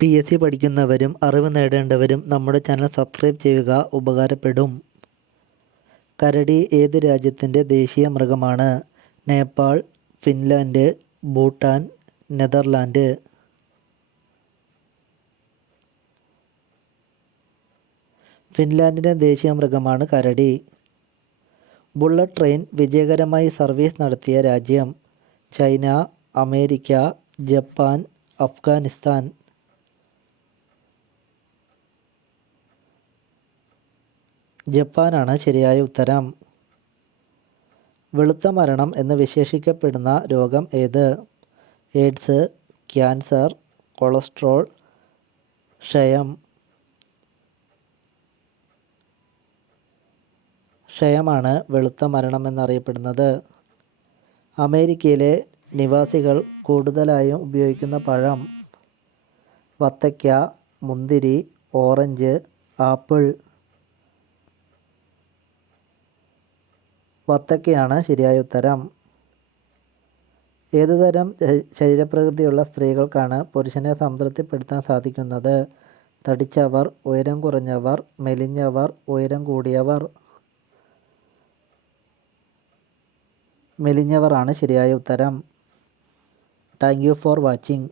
PSC പഠിക്കുന്നവരും അറിവ് നേടേണ്ടവരും നമ്മുടെ channel subscribe ചെയ്യുക, ഉപകാരപ്പെടും. കരടി ഏത് രാജ്യത്തിൻ്റെ ദേശീയ മൃഗമാണ്? Nepal, Finland, Bhutan, Netherlands. ഫിൻലാൻഡിൻ്റെ ദേശീയ മൃഗമാണ് കരടി. ബുള്ളറ്റ് ട്രെയിൻ വിജയകരമായി സർവീസ് നടത്തിയ രാജ്യം? China, America, Japan, Afghanistan. ജപ്പാനാണ് ശരിയായ ഉത്തരം. വെളുത്ത മരണം എന്ന് വിശേഷിക്കപ്പെടുന്ന രോഗം ഏത്? എയ്ഡ്സ്, ക്യാൻസർ, കൊളസ്ട്രോൾ, ക്ഷയം. ക്ഷയമാണ് വെളുത്ത മരണം എന്നറിയപ്പെടുന്നത്. അമേരിക്കയിലെ നിവാസികൾ കൂടുതലായും ഉപയോഗിക്കുന്ന പഴം? വത്തയ്ക്ക, മുന്തിരി, ഓറഞ്ച്, ആപ്പിൾ. വത്തയ്ക്കയാണ് ശരിയായ ഉത്തരം. ഏതുതരം ശരീരപ്രകൃതിയുള്ള സ്ത്രീകൾക്കാണ് പുരുഷനെ സംതൃപ്തിപ്പെടുത്താൻ സാധിക്കുന്നത്? തടിച്ചവർ, ഉയരം കുറഞ്ഞവർ, മെലിഞ്ഞവർ, ഉയരം കൂടിയവർ. മെലിഞ്ഞവറാണ് ശരിയായ ഉത്തരം. Thank you for watching.